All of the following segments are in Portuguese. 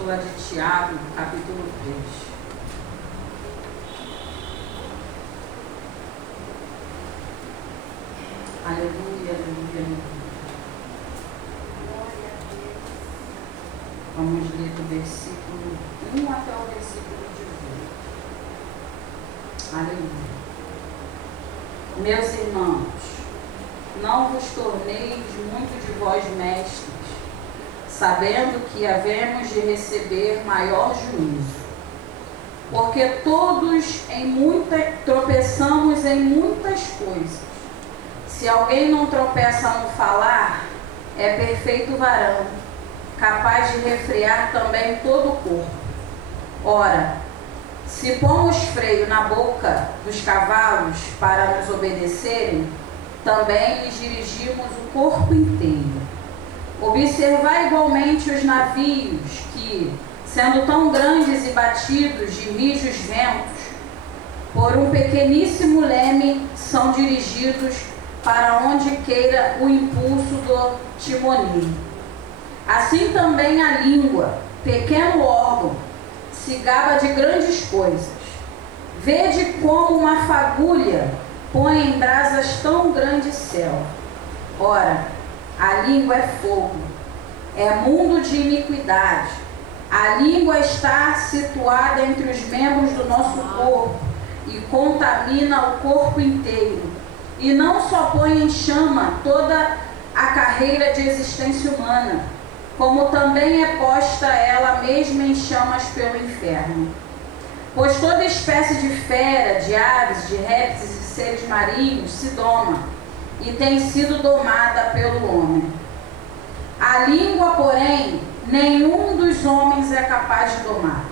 Epístola de Tiago, capítulo 3. Aleluia, aleluia, aleluia. Vamos ler do versículo 1 até o versículo 18. Aleluia. Meus irmãos, não vos torneis muito de vós mestres, sabendo que havemos de receber maior juízo. Porque todos tropeçamos em muitas coisas. Se alguém não tropeça no falar, é perfeito varão, capaz de refrear também todo o corpo. Ora, se pomos freio na boca dos cavalos para nos obedecerem, também lhes dirigimos o corpo inteiro. Observai igualmente os navios que, sendo tão grandes e batidos de rijos ventos, por um pequeníssimo leme são dirigidos para onde queira o impulso do timoneiro. Assim também a língua, pequeno órgão, se gaba de grandes coisas. Vede como uma fagulha põe em brasas tão grande céu. Ora, a língua é fogo, é mundo de iniquidade. A língua está situada entre os membros do nosso corpo e contamina o corpo inteiro. E não só põe em chama toda a carreira de existência humana, como também é posta ela mesma em chamas pelo inferno. Pois toda espécie de fera, de aves, de répteis e seres marinhos se doma e tem sido domada pelo homem. A língua, porém, nenhum dos homens é capaz de domar.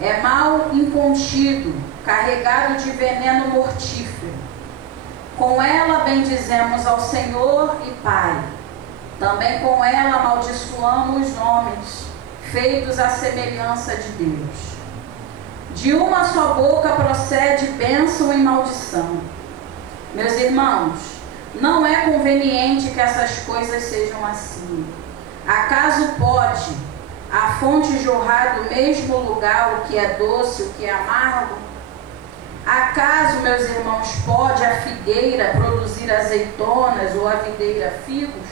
É mal incontido, carregado de veneno mortífero. Com ela bendizemos ao Senhor e Pai. Também com ela amaldiçoamos homens, feitos à semelhança de Deus. De uma só boca procede bênção e maldição. Meus irmãos, não é conveniente que essas coisas sejam assim. Acaso pode a fonte jorrar do mesmo lugar o que é doce e o que é amargo? Acaso, meus irmãos, pode a figueira produzir azeitonas ou a videira figos?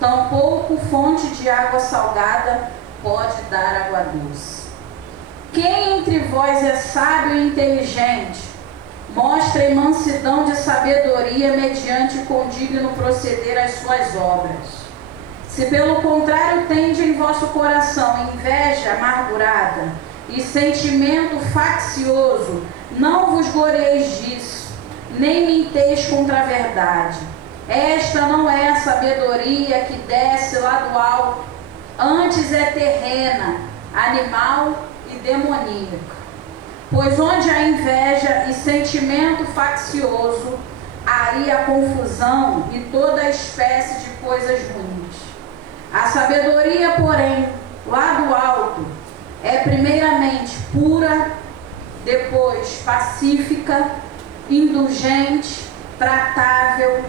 Tampouco fonte de água salgada pode dar água doce. Quem entre vós é sábio e inteligente, mostre mansidão de sabedoria mediante condigno proceder às suas obras. Se pelo contrário tende em vosso coração inveja amargurada e sentimento faccioso, não vos glorieis disso, nem minteis contra a verdade. Esta não é a sabedoria que desce lá do alto, antes é terrena, animal e demoníaca. Pois onde há inveja e sentimento faccioso, aí há confusão e toda espécie de coisas ruins. A sabedoria, porém, lá do alto, é primeiramente pura, depois pacífica, indulgente, tratável,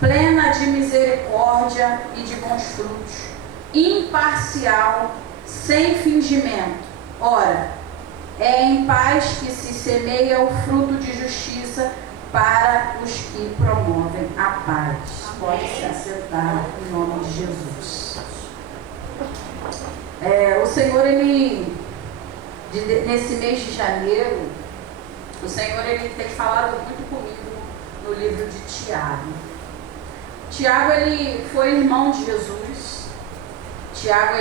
plena de misericórdia e de bons frutos, imparcial, sem fingimento. Ora, é em paz que se semeia o fruto de justiça para os que promovem a paz. Pode se assentar em nome de Jesus. O Senhor, nesse mês de janeiro, o Senhor tem falado muito comigo no livro de Tiago. Tiago, ele foi irmão de Jesus. Tiago,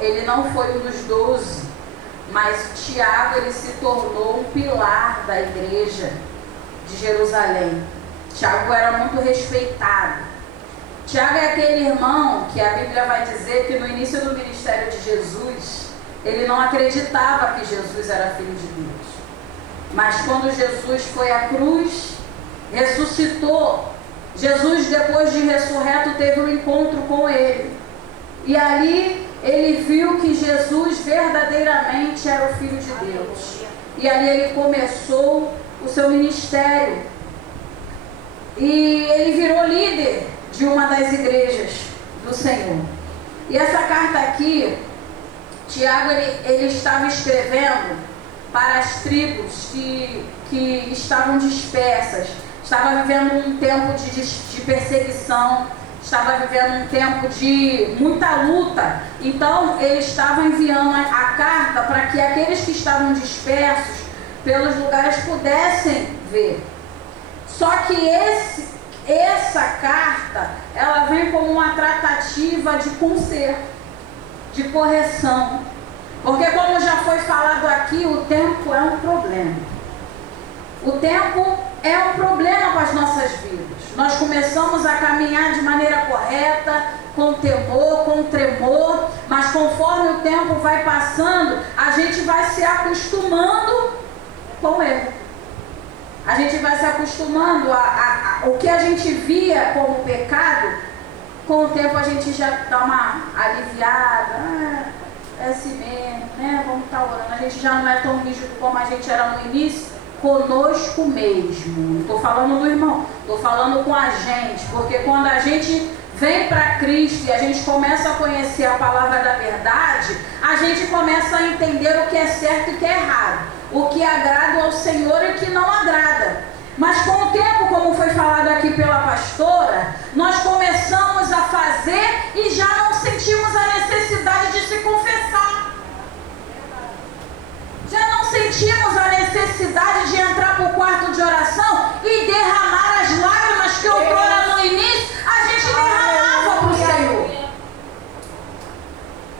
ele não foi um dos 12, mas Tiago, ele se tornou um pilar da igreja de Jerusalém. Tiago era muito respeitado. Tiago é aquele irmão que a Bíblia vai dizer que no início do ministério de Jesus, ele não acreditava que Jesus era filho de Deus. Mas quando Jesus foi à cruz, ressuscitou, Jesus, depois de ressurreto, teve um encontro com ele. E ali ele viu que Jesus verdadeiramente era o Filho de Deus. E ali ele começou o seu ministério. E ele virou líder de uma das igrejas do Senhor. E essa carta aqui, Tiago ele estava escrevendo para as tribos que estavam dispersas, estava vivendo um tempo de perseguição, estava vivendo um tempo de muita luta. Então ele estava enviando a carta para que aqueles que estavam dispersos pelos lugares pudessem ver. Só que essa carta, ela vem como uma tratativa de conserto, de correção. Porque como já foi falado aqui, o tempo é um problema. O tempo é um problema para as nossas vidas. Nós começamos a caminhar de maneira correta, com temor, com tremor, mas conforme o tempo vai passando, a gente vai se acostumando com ele. A gente vai se acostumando o que a gente via como pecado, com o tempo a gente já dá uma aliviada, é assim mesmo, né? Vamos estar orando. A gente já não é tão rígido como a gente era no início, conosco mesmo. Não estou falando do irmão, estou falando com a gente, porque quando a gente vem para Cristo e a gente começa a conhecer a palavra da verdade, a gente começa a entender o que é certo e o que é errado, o que agrada ao Senhor e o que não agrada. Mas com o tempo, como foi falado aqui pela pastora, nós começamos a fazer e já não sentimos a necessidade de se confessar. Já não sentimos a necessidade de entrar para o quarto de oração e derramar as lágrimas que outrora no início a gente derramava para o Senhor.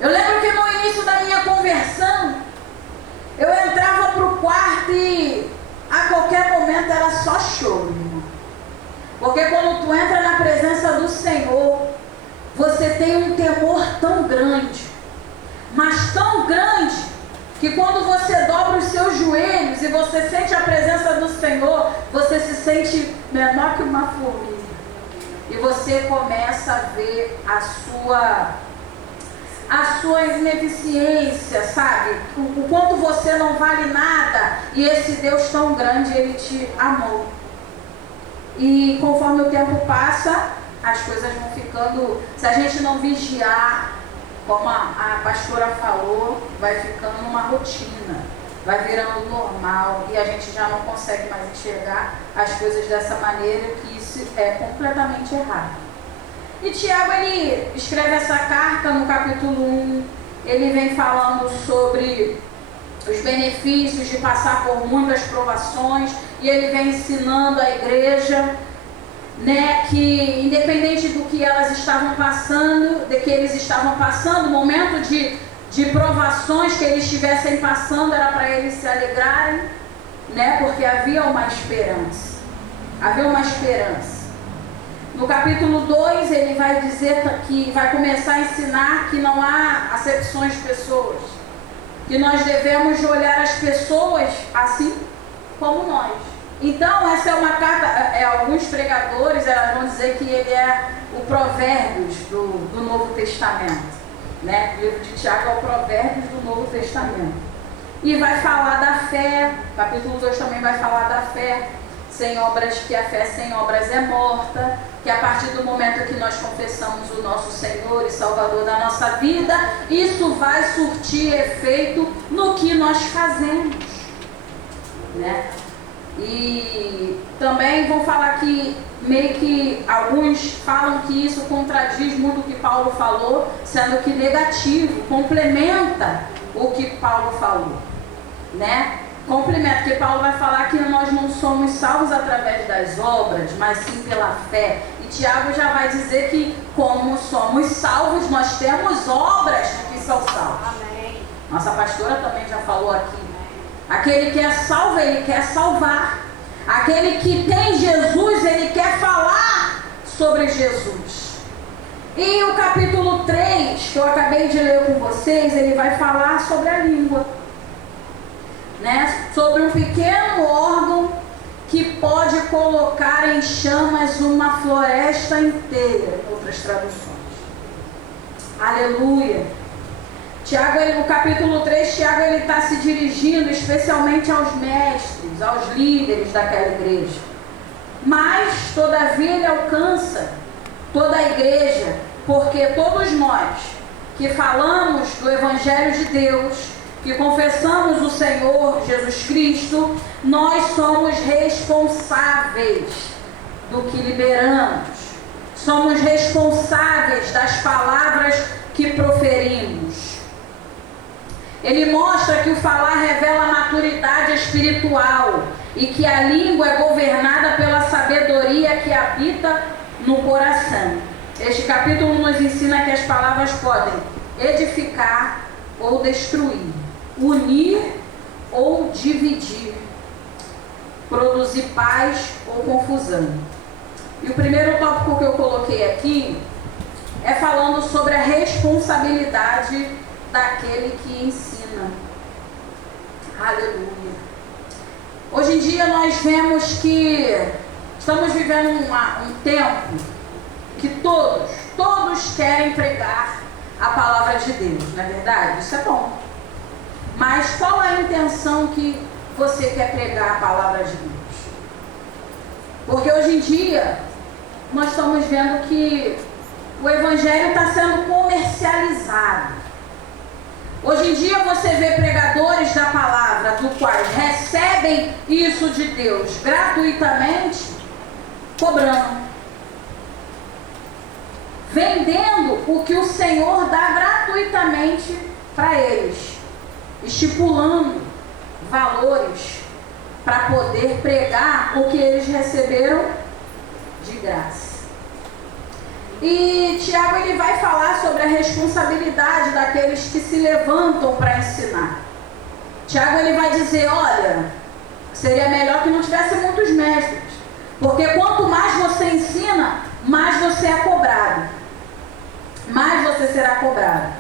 Eu lembro que no início da minha conversão, eu entrava para o quarto e a qualquer momento era só choro, irmão. Porque quando tu entra na presença do Senhor, você tem um temor tão grande, mas tão grande, que quando você dobra os seus joelhos e você sente a presença do Senhor, você se sente menor que uma formiga. E você começa a ver a sua ineficiência, sabe? O quanto você não vale nada. E esse Deus tão grande, Ele te amou. E conforme o tempo passa, as coisas vão ficando... Se a gente não vigiar, como a pastora falou, vai ficando uma rotina, vai virando normal, e a gente já não consegue mais enxergar as coisas dessa maneira, que isso é completamente errado. E Tiago, ele escreve essa carta no capítulo 1, ele vem falando sobre os benefícios de passar por muitas provações, e ele vem ensinando a igreja, né, que independente do que elas estavam passando, de que eles estavam passando, o momento de provações que eles estivessem passando era para eles se alegrarem, né, porque havia uma esperança. Havia uma esperança. No capítulo 2 ele vai dizer que vai começar a ensinar que não há acepções de pessoas, que nós devemos olhar as pessoas assim como nós. Então essa é uma carta, alguns pregadores elas vão dizer que ele é o Provérbios do Novo Testamento, né? O livro de Tiago é o Provérbios do Novo Testamento. E vai falar da fé, capítulo 2 também vai falar da fé, sem obras, que a fé sem obras é morta, que a partir do momento que nós confessamos o nosso Senhor e Salvador da nossa vida, isso vai surtir efeito no que nós fazemos, né? E também vão falar que meio que alguns falam que isso contradiz muito o que Paulo falou, sendo que negativo, complementa o que Paulo falou, né? Complementa, porque Paulo vai falar que nós não somos salvos através das obras, mas sim pela fé. E Tiago já vai dizer que como somos salvos, nós temos obras que são salvos. Amém. Nossa pastora também já falou aqui. Aquele que é salvo, ele quer salvar. Aquele que tem Jesus, ele quer falar sobre Jesus. E o capítulo 3, que eu acabei de ler com vocês, ele vai falar sobre a língua, né? Sobre um pequeno órgão que pode colocar em chamas uma floresta inteira, em outras traduções. Aleluia! Tiago, no capítulo 3, Tiago está se dirigindo especialmente aos mestres, aos líderes daquela igreja. Mas, todavia, ele alcança toda a igreja, porque todos nós que falamos do Evangelho de Deus, que confessamos o Senhor Jesus Cristo, nós somos responsáveis do que liberamos. Somos responsáveis das palavras que proferimos. Ele mostra que o falar revela maturidade espiritual e que a língua é governada pela sabedoria que habita no coração. Este capítulo nos ensina que as palavras podem edificar ou destruir, unir ou dividir, produzir paz ou confusão. E o primeiro tópico que eu coloquei aqui é falando sobre a responsabilidade daquele que ensina. Aleluia. Hoje em dia nós vemos que estamos vivendo um tempo que todos querem pregar a palavra de Deus, não é verdade? Isso é bom. Mas qual a intenção que você quer pregar a palavra de Deus? Porque hoje em dia nós estamos vendo que o Evangelho está sendo comercializado. Hoje em dia você vê pregadores da palavra, do quais recebem isso de Deus gratuitamente, cobrando, vendendo o que o Senhor dá gratuitamente para eles, estipulando valores para poder pregar o que eles receberam de graça. E Tiago ele vai falar sobre a responsabilidade daqueles que se levantam para ensinar. Tiago ele vai dizer, olha, seria melhor que não tivesse muitos mestres, porque quanto mais você ensina, mais você é cobrado, mais você será cobrado.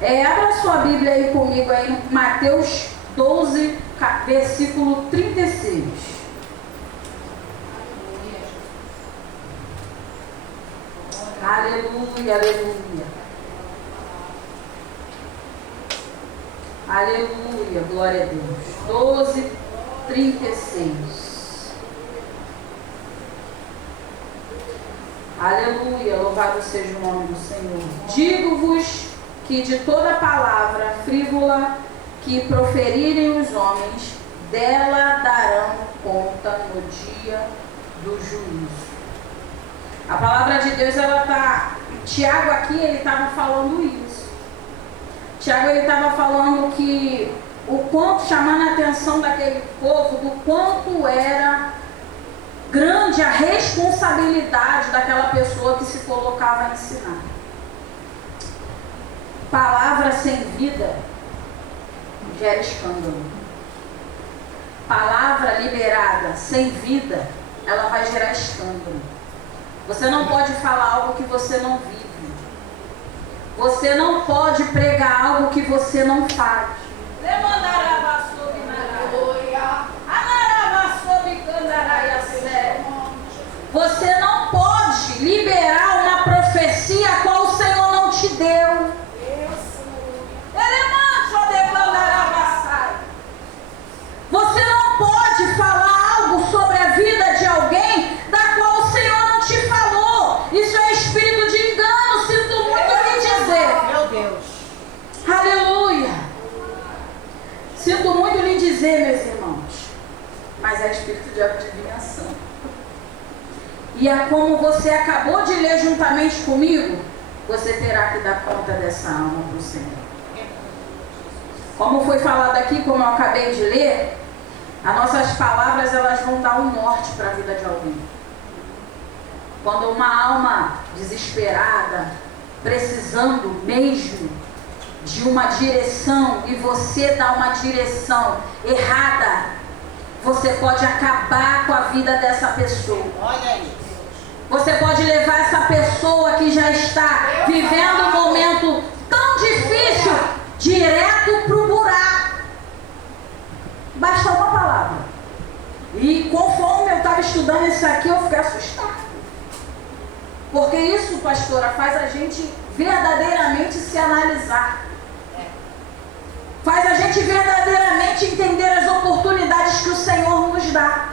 Abra sua Bíblia aí comigo aí em Mateus 12, versículo 36. Aleluia, aleluia. Aleluia, glória a Deus. 12, 36. Aleluia, louvado seja o nome do Senhor. Digo-vos que de toda palavra frívola que proferirem os homens, dela darão conta no dia do juízo. A palavra de Deus, ela está... Tiago aqui, ele estava falando isso. Tiago, ele estava falando que o quanto, chamando a atenção daquele povo, do quanto era grande a responsabilidade daquela pessoa que se colocava a ensinar. Palavra sem vida gera escândalo. Palavra liberada sem vida, ela vai gerar escândalo. Você não pode falar algo que você não vive. Você não pode pregar algo que você não faz. Você não pode liberar uma profecia a qual o Senhor não te deu. Você não pode falar algo sobre a vida de alguém da qual o Senhor não te falou. Isso é espírito de engano, sinto muito lhe dizer. Meu Deus. Aleluia. Sinto muito lhe dizer, meus irmãos, mas é espírito de adivinhação. E é como você acabou de ler juntamente comigo, você terá que dar conta dessa alma para o Senhor. Como foi falado aqui, como eu acabei de ler, as nossas palavras, elas vão dar um norte para a vida de alguém. Quando uma alma desesperada, precisando mesmo de uma direção, e você dá uma direção errada, você pode acabar com a vida dessa pessoa. Olha aí. Você pode levar essa pessoa que já está vivendo um momento tão difícil direto para o buraco. Basta uma palavra. E conforme eu estava estudando isso aqui, eu fiquei assustada. Porque isso, pastora, faz a gente verdadeiramente se analisar. Faz a gente verdadeiramente entender as oportunidades que o Senhor nos dá.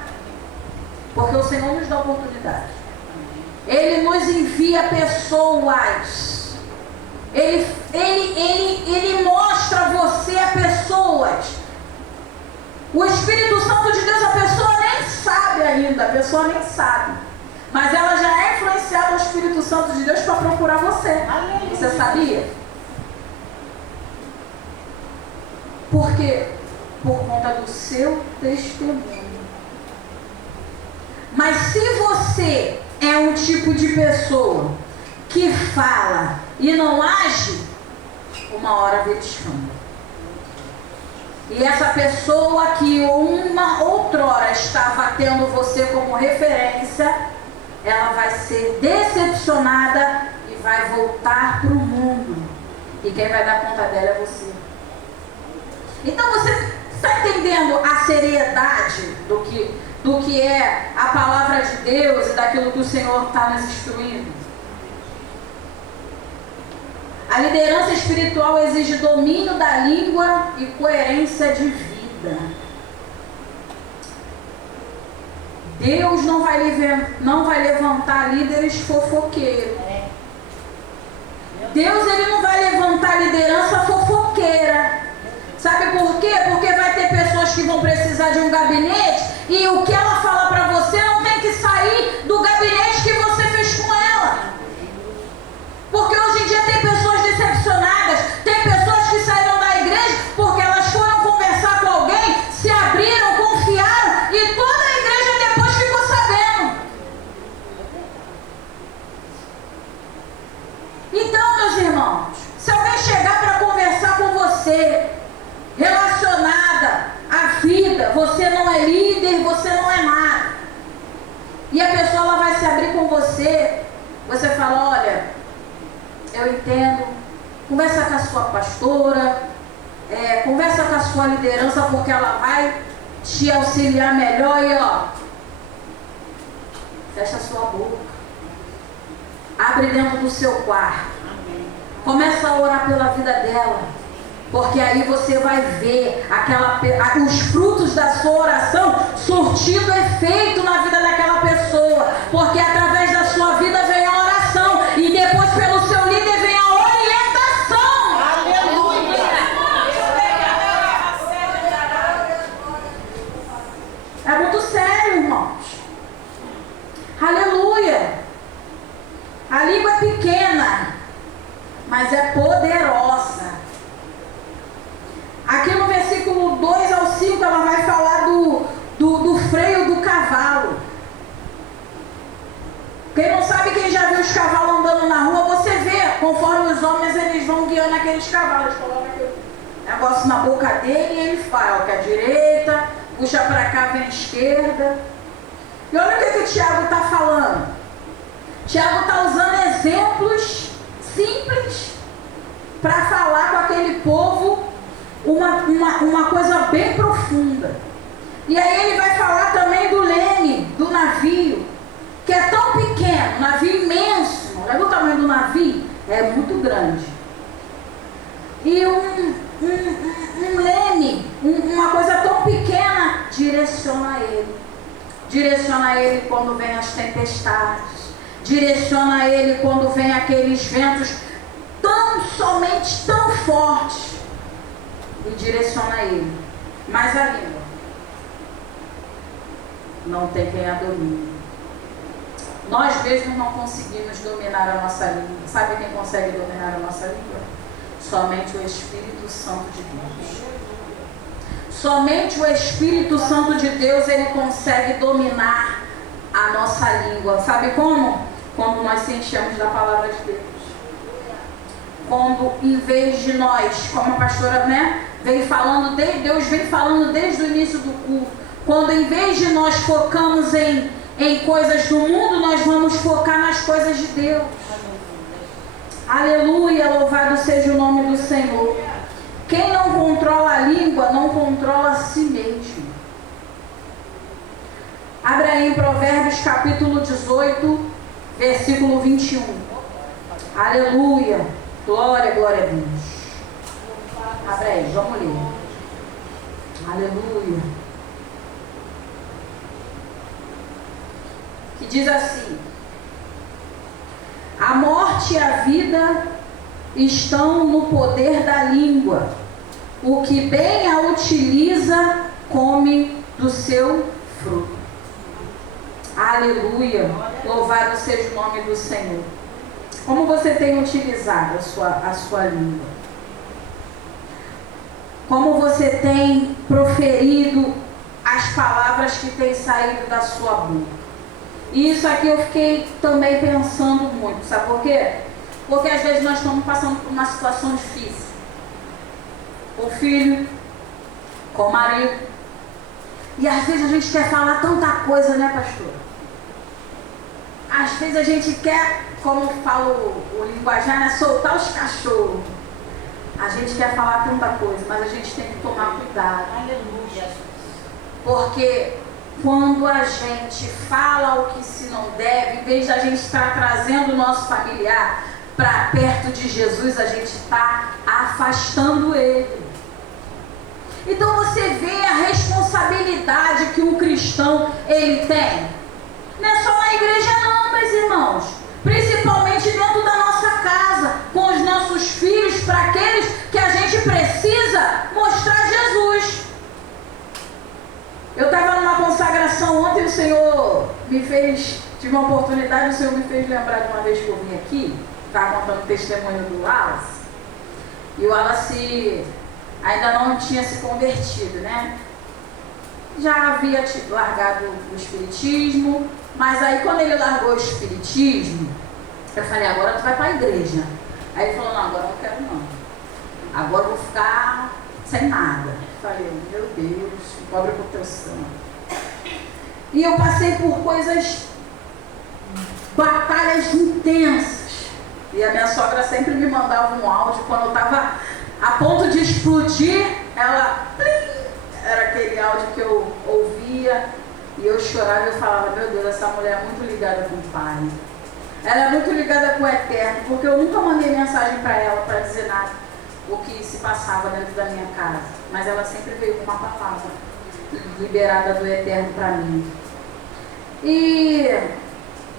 Porque o Senhor nos dá oportunidade. Ele nos envia pessoas Ele mostra você a pessoas. O Espírito Santo de Deus, a pessoa nem sabe ainda, a pessoa nem sabe. Mas ela já é influenciada pelo Espírito Santo de Deus para procurar você. Você sabia? Por quê? Por conta do seu testemunho. Mas se você é um tipo de pessoa que fala e não age, uma hora vira escândalo. E essa pessoa que uma outrora estava tendo você como referência, ela vai ser decepcionada e vai voltar para o mundo. E quem vai dar conta dela é você. Então você está entendendo a seriedade do que é a palavra de Deus e daquilo que o Senhor está nos instruindo? A liderança espiritual exige domínio da língua e coerência de vida. Deus não vai levantar líderes fofoqueiros. Deus ele não vai levantar liderança fofoqueira. Sabe por quê? Porque vai ter pessoas que vão precisar de um gabinete e o que ela fala para você não tem que sair do gabinete que você fez com ela. Porque hoje em dia tem pessoas decepcionadas, tem pessoas que saíram da igreja porque elas foram conversar com alguém, se abriram, confiaram e toda a igreja depois ficou sabendo. Então, meus irmãos, se alguém chegar para conversar com você, relacionada à vida, você não é líder, você não é nada, e a pessoa ela vai se abrir com você, você fala, olha, eu entendo, conversa com a sua pastora, conversa com a sua liderança, porque ela vai te auxiliar melhor. E ó, fecha a sua boca, abre dentro do seu quarto, começa a orar pela vida dela, porque aí você vai ver os frutos da sua oração surtindo efeito na vida daquela pessoa, porque através da sua vida vem a oração e depois pelo seu líder vem a orientação. Aleluia! É muito sério, irmãos. Aleluia! A língua é pequena, mas é poderosa. Aqui no versículo 2 ao 5 ela vai falar do freio do cavalo. Quem não sabe, quem já viu os cavalos andando na rua, você vê, conforme os homens eles vão guiando aqueles cavalos, colocam aquele negócio na boca dele e ele fala, que a direita, puxa para cá, vem a esquerda. E olha o que o Tiago está falando. Tiago está usando exemplos simples para falar com aquele povo uma coisa bem profunda. E aí ele vai falar também do leme, do navio, que é tão pequeno, navio imenso. Olha o tamanho do navio, é muito grande. E um leme, uma coisa tão pequena, direciona ele. Direciona ele quando vem as tempestades. Direciona ele quando vem aqueles ventos somente tão fortes. E direciona ele. Mas a língua não tem quem a domine. Nós mesmos não conseguimos dominar a nossa língua. Sabe quem consegue dominar a nossa língua? Somente o Espírito Santo de Deus. Somente o Espírito Santo de Deus ele consegue dominar a nossa língua. Sabe como? Quando nós se enchemos da palavra de Deus. Quando em vez de nós, como a pastora vem falando, Deus vem falando desde o início do culto, quando em vez de nós focamos em coisas do mundo, nós vamos focar nas coisas de Deus. Aleluia, louvado seja o nome do Senhor. Quem não controla a língua, não controla a si mesmo. Abre aí em Provérbios capítulo 18, versículo 21. Aleluia, glória, glória a Deus. Abre aí, vamos ler. Aleluia. Que diz assim: a morte e a vida estão no poder da língua. O que bem a utiliza, come do seu fruto. Aleluia! Louvado seja o nome do Senhor. Como você tem utilizado a sua língua? Como você tem proferido as palavras que têm saído da sua boca? E isso aqui eu fiquei também pensando muito. Sabe por quê? Porque às vezes nós estamos passando por uma situação difícil. Com o filho, com o marido. E às vezes a gente quer falar tanta coisa, né, pastor? Às vezes a gente quer, como fala o linguajar, né, soltar os cachorros. A gente quer falar tanta coisa, mas a gente tem que tomar cuidado. Aleluia. Porque quando a gente fala o que se não deve, em vez de a gente estar trazendo o nosso familiar para perto de Jesus, a gente está afastando ele. Então você vê a responsabilidade que um cristão ele tem. Não é só na igreja não, meus irmãos. Principalmente dentro da nossa casa, com os nossos filhos, para aqueles que a gente precisa mostrar Jesus. Eu estava numa consagração ontem, o Senhor me fez, tive uma oportunidade, o Senhor me fez lembrar de uma vez que eu vim aqui, estava contando o testemunho do Wallace, e o Wallace ainda não tinha se convertido, né? Já havia largado o espiritismo, mas aí quando ele largou o espiritismo, eu falei, agora tu vai para a igreja. Aí ele falou, não, agora eu não quero não. Agora eu vou ficar sem nada. Eu falei, meu Deus, pobre com o teu sangue. E eu passei por batalhas intensas. E a minha sogra sempre me mandava um áudio quando eu estava a ponto de explodir, ela, plim, era aquele áudio que eu ouvia e eu chorava e eu falava, meu Deus, essa mulher é muito ligada com o Pai. Ela é muito ligada com o Eterno, porque eu nunca mandei mensagem para ela para dizer nada o que se passava dentro da minha casa. Mas ela sempre veio com uma palavra liberada do Eterno para mim. E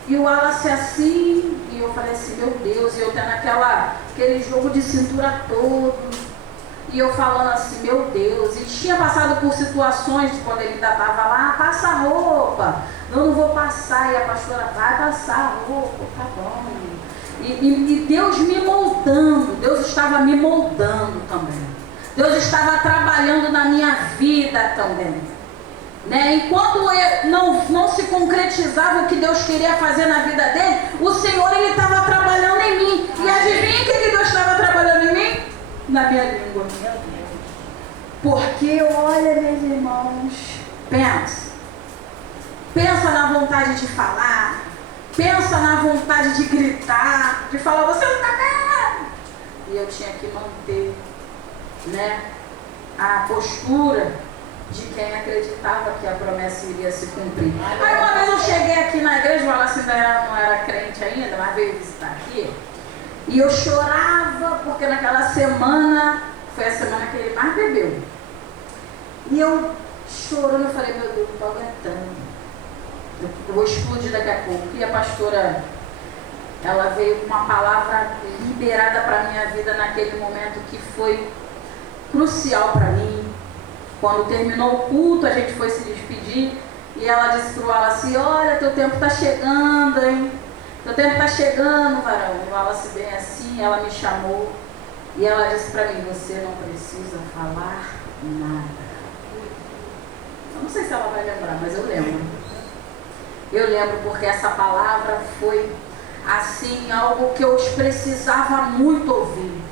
o Wallace assim, e eu falei assim, meu Deus, e eu tendo aquele jogo de cintura todo. E eu falando assim, meu Deus, e tinha passado por situações de quando ele ainda estava lá, passa a roupa, não vou passar, e a pastora vai passar a roupa, tá bom. E Deus me moldando, Deus estava me moldando também. Deus estava trabalhando na minha vida também. Né? Enquanto não se concretizava o que Deus queria fazer na vida dele, o Senhor ele estava trabalhando em mim. E adivinha o que Deus estava trabalhando em mim? Na minha língua. Porque, olha, meus irmãos, pensa na vontade de falar, pensa na vontade de gritar, de falar, você não está vendo. E eu tinha que manter, né, a postura de quem acreditava que a promessa iria se cumprir. Aí uma vez eu cheguei aqui na igreja, o Wallace ainda não era crente ainda, mas veio visitar aqui. E eu chorava porque naquela semana, foi a semana que ele mais bebeu. E eu chorando, eu falei, meu Deus, não estou aguentando. Eu vou explodir daqui a pouco. E a pastora, ela veio com uma palavra liberada para a minha vida naquele momento que foi crucial para mim. Quando terminou o culto, a gente foi se despedir. E ela disse para o Wallace, olha, teu tempo está chegando, hein? Teu tempo está chegando, varão. O Wallace bem assim, ela me chamou. E ela disse para mim, você não precisa falar nada. Eu não sei se ela vai lembrar, mas eu lembro. Eu lembro porque essa palavra foi, assim, algo que eu precisava muito ouvir.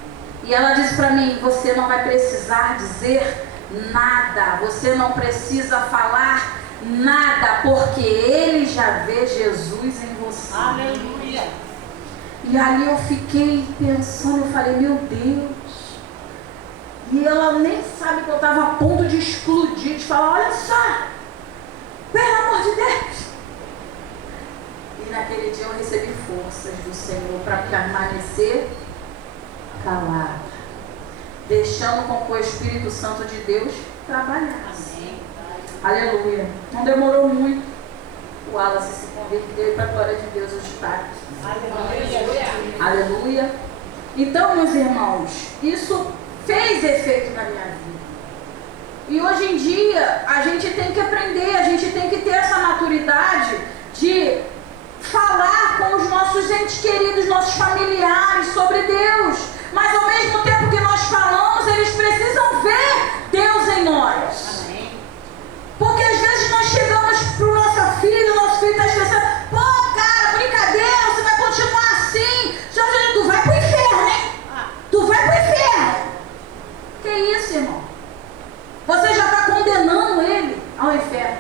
E ela disse para mim, você não vai precisar dizer nada. Você não precisa falar nada, porque Ele já vê Jesus em você. Aleluia. E ali eu fiquei pensando, eu falei, meu Deus. E ela nem sabe que eu estava a ponto de explodir, de falar, olha só, pelo amor de Deus. E naquele dia eu recebi forças do Senhor para permanecer calado, deixando com que o Espírito Santo de Deus trabalhasse. Amém. Aleluia. Não demorou muito. O Wallace se converteu e para a glória de Deus os destaques. Aleluia. Aleluia. Então, meus irmãos, isso fez efeito na minha vida. E hoje em dia, a gente tem que aprender, a gente tem que ter essa maturidade de falar com os nossos entes queridos, nossos familiares sobre Deus. Mas ao mesmo tempo que nós falamos, eles precisam ver Deus em nós. Amém. Porque às vezes nós chegamos para o nosso filho está estressado. Pô, cara, brincadeira, você vai continuar assim. Tu vai para o inferno, hein? Tu vai para o inferno. Que isso, irmão? Você já está condenando ele ao inferno.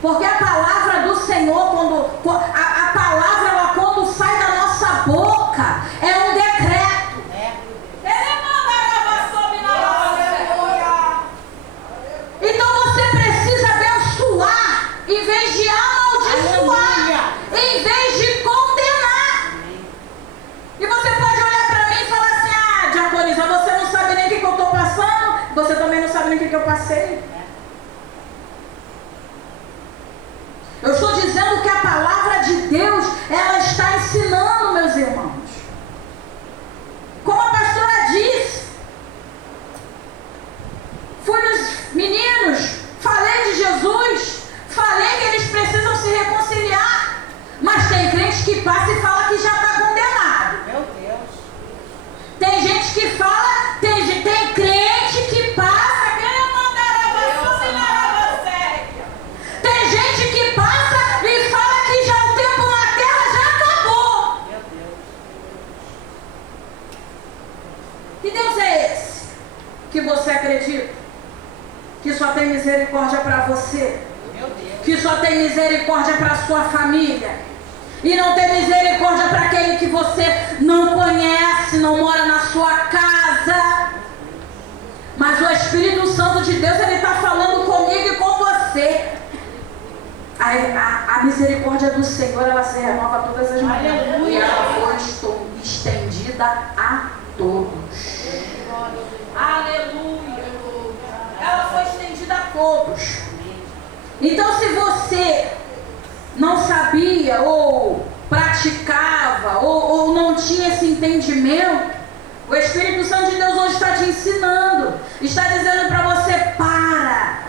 Porque a palavra do Senhor, a palavra, ela, quando sai da nossa boca, é um decreto. Então você precisa abençoar, em vez de amaldiçoar, em vez de condenar. E você pode olhar para mim e falar assim: Diaconisa, você não sabe nem o que eu estou passando, você também não sabe nem o que eu passei. Eu estou dizendo que a palavra de Deus, ela está ensinando, meus irmãos. Como a pastora disse, fui nos meninos, falei de Jesus, falei que eles precisam se reconciliar, mas tem crente que passa e fala que já está condenado. Meu Deus. Tem gente que fala, tem crente que passa, tem gente que passa e fala que já o tempo na terra já acabou. Meu Deus. Que Deus é esse que você acredita? Que só tem misericórdia para você, que só tem misericórdia para a sua família, e não tem misericórdia para aquele que você não conhece, não mora na sua casa. Mas o Espírito Santo de Deus, ele está falando comigo e com você. A misericórdia do Senhor, ela se renova todas as manhãs. E ela foi estendida a todos. Aleluia. Ela foi estendida a todos. Então, se você não sabia, ou praticava, ou não tinha esse entendimento, o Espírito Santo de Deus hoje está te ensinando. Está dizendo para você: para.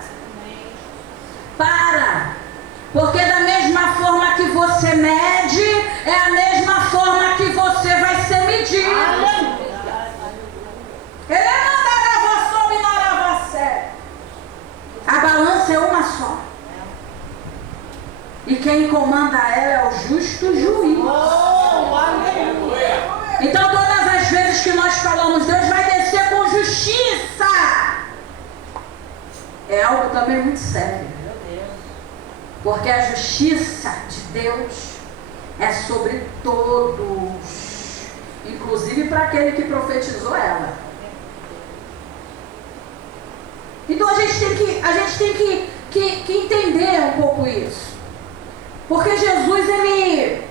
Porque da mesma forma que você mede, é a mesma forma que você vai ser medido. A balança é uma só. E quem comanda ela é o justo juiz. Então todas as vezes que nós falamos Deus vai descer com justiça, é algo também muito sério. Porque a justiça de Deus é sobre todos, inclusive para aquele que profetizou ela. Então a gente tem que entender um pouco isso. Porque Jesus, ele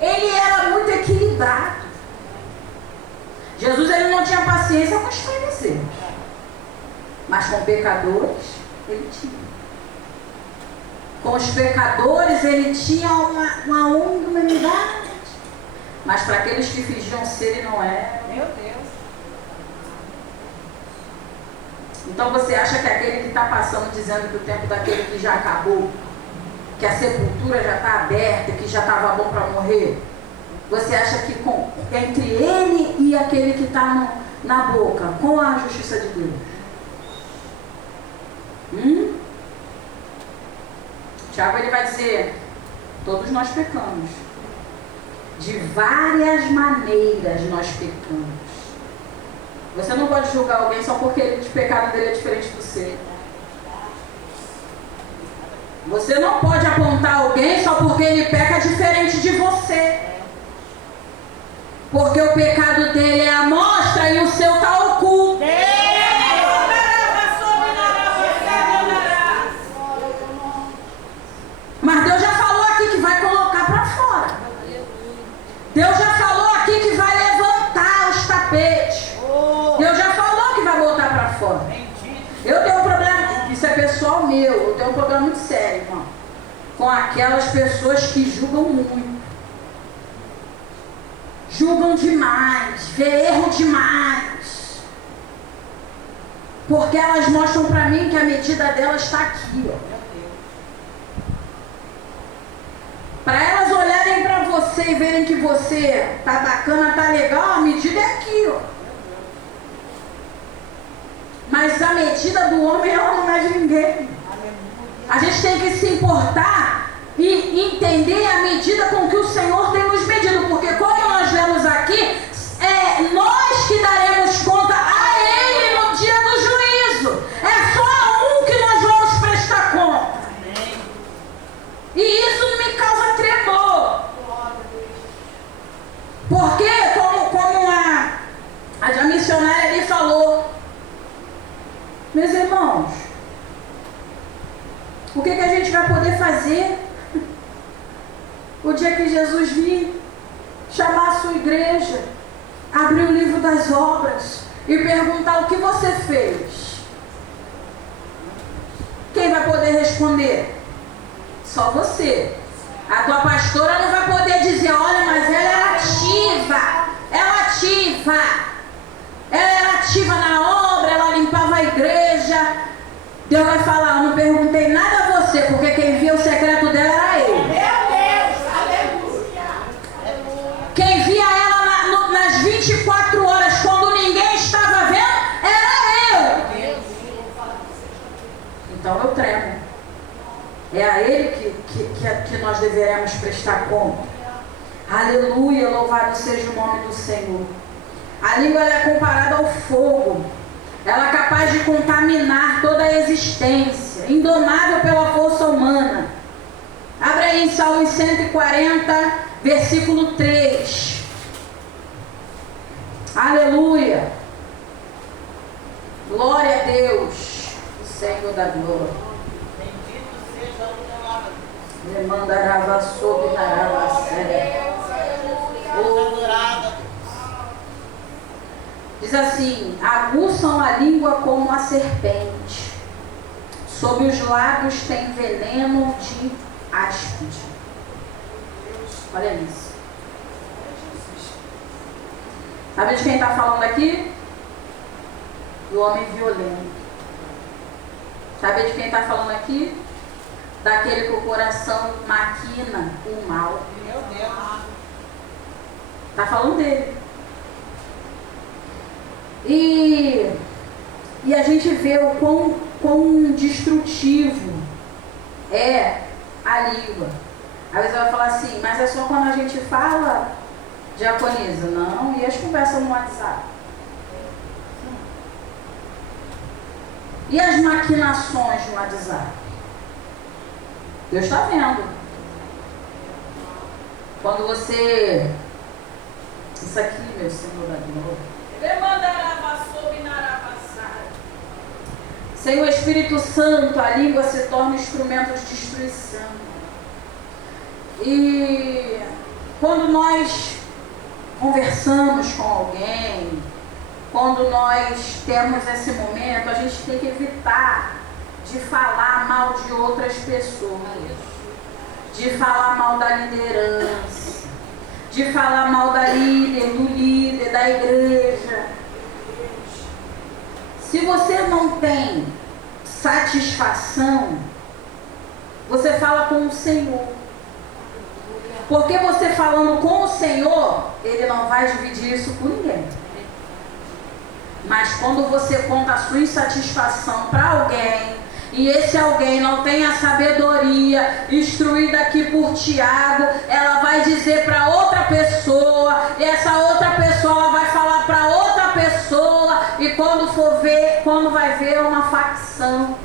era muito equilibrado. Jesus, ele não tinha paciência com os fariseus, mas com pecadores ele tinha. Com os pecadores ele tinha uma humanidade, mas para aqueles que fingiam ser e não eram. Meu Deus. Então você acha que aquele que está passando dizendo que o tempo daquele que já acabou, que a sepultura já está aberta, que já estava bom para morrer, você acha que entre ele e aquele que está na boca, com a justiça de Deus? Tiago, ele vai dizer: todos nós pecamos, de várias maneiras nós pecamos. Você não pode julgar alguém só porque o pecado dele é diferente do seu. Você não pode apontar alguém só porque ele peca diferente de você. Porque o pecado dele é a mostra e o seu está oculto. Mas Deus já falou aqui que vai colocar para fora. Deus já falou aqui que vai levantar os tapetes. Deus já falou que vai botar para fora. Eu tenho um problema, isso é pessoal meu, eu tenho um problema muito sério, irmão, com aquelas pessoas que julgam muito. julgam demais, vê erro demais. Porque elas mostram para mim que a medida delas está aqui, ó. Para elas olharem para você e verem que você tá bacana, tá legal, a medida é aqui, ó. Mas a medida do homem, ela não é de ninguém. A gente tem que se importar e entender a medida com que o Senhor tem nos medido. Porque como nós lemos aqui, é nós que daremos conta a Ele no dia do juízo. É só a um que nós vamos prestar conta. E isso me causa tremor. Porque, como a missionária ali falou, meus irmãos, o que a gente vai poder fazer o dia que Jesus vir, chamar a sua igreja, abrir o livro das obras e perguntar o que você fez? Quem vai poder responder? Só você. A tua pastora não vai poder dizer, olha, mas ela era ativa. Ela era ativa na obra, ela limpava a igreja. Deus vai falar, eu não perguntei nada a você, porque quem via o secreto dela era eu. Meu Deus, aleluia. Quem via ela nas 24 horas, quando ninguém estava vendo, era eu. Então eu tremo. É a Ele que nós deveremos prestar conta. Aleluia, louvado seja o nome do Senhor. A língua ela é comparada ao fogo. Ela é capaz de contaminar toda a existência, indomável pela força humana. Abre aí em Salmos 140, versículo 3. Aleluia. Glória a Deus, o Senhor da glória. Bendito seja o teu nome. Me mandarava sobre a séria. Adorada. Diz assim: aguçam a língua como a serpente, sob os lábios tem veneno de áspide. Olha isso. Sabe de quem está falando aqui? Do homem violento. Sabe de quem está falando aqui? Daquele que o coração maquina o mal. Meu Deus. Está falando dele. E a gente vê o quão destrutivo é a língua. Às vezes vai falar assim, mas é só quando a gente fala, diaconisa. Não, e as conversas no WhatsApp? E as maquinações no WhatsApp? Deus está vendo. Quando você... Isso aqui, meu Senhor da glória. Sem o Espírito Santo, a língua se torna instrumento de destruição. E quando nós conversamos com alguém, quando nós temos esse momento, a gente tem que evitar de falar mal de outras pessoas, de falar mal da liderança, de falar mal da líder, do líder, da igreja. Se você não tem satisfação, você fala com o Senhor. Porque você falando com o Senhor, Ele não vai dividir isso com ninguém. Mas quando você conta a sua insatisfação para alguém, e esse alguém não tem a sabedoria instruída aqui por Tiago, ela vai dizer para outra pessoa, e essa outra pessoa ela vai falar para outra pessoa, e quando vai ver uma facção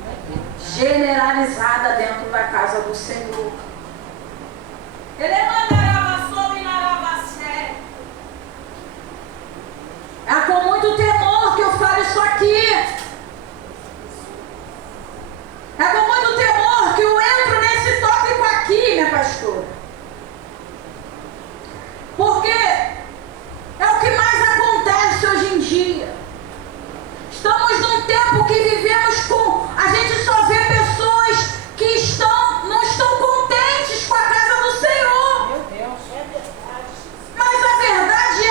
generalizada dentro da casa do Senhor. Ele mandará sobre Naravacé. É com muito temor que eu falo isso aqui. É com muito temor que eu entro nesse tópico aqui, minha pastora. Porque é o que mais acontece hoje em dia. Estamos num tempo que vivemos com... A gente só vê pessoas que não estão contentes com a casa do Senhor. Meu Deus, é verdade. Mas a verdade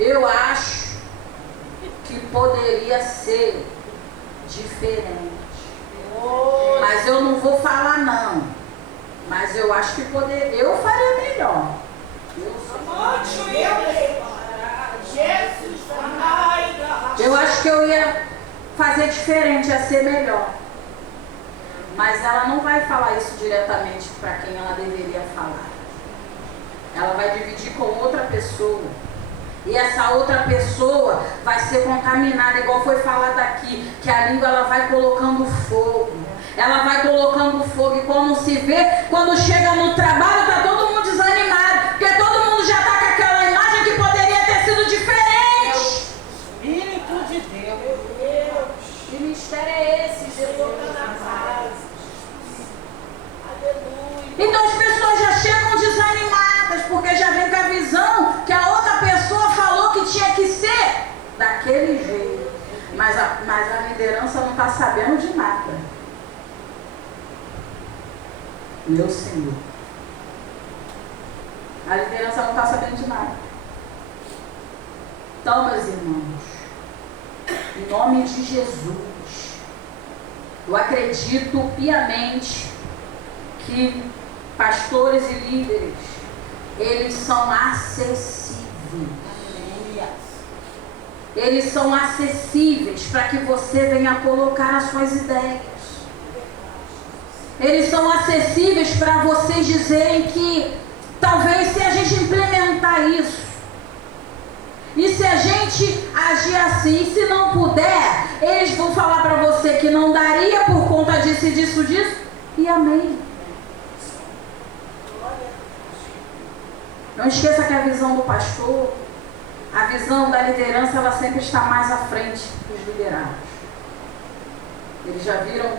Eu acho que poderia ser diferente. Mas eu não vou falar não. Mas eu acho que eu faria melhor. Eu acho que eu ia fazer diferente, ia ser melhor. Mas ela não vai falar isso diretamente para quem ela deveria falar. Ela vai dividir com outra pessoa. E essa outra pessoa vai ser contaminada, igual foi falado aqui, que a língua ela vai colocando fogo. Ela vai colocando fogo e quando se vê, quando chega no trabalho, está todo mundo desanimado, porque todo mundo já está com aquela imagem que poderia ter sido diferente. Espírito de Deus. Que mistério é esse, Jesus? Então as pessoas já chegam desanimadas, porque já vem com a visão que a outra pessoa falou que tinha que ser daquele jeito. Mas a liderança não está sabendo de nada. Meu Senhor. A liderança não está sabendo de nada. Então, meus irmãos, em nome de Jesus, eu acredito piamente que pastores e líderes, eles são acessíveis. Eles são acessíveis para que você venha colocar as suas ideias. Eles são acessíveis para vocês dizerem que talvez se a gente implementar isso, e se a gente agir assim, e se não puder, eles vão falar para você que não daria por conta disso e disso, e amém. Não esqueça que a visão do pastor, a visão da liderança, ela sempre está mais à frente dos liderados. Eles já viram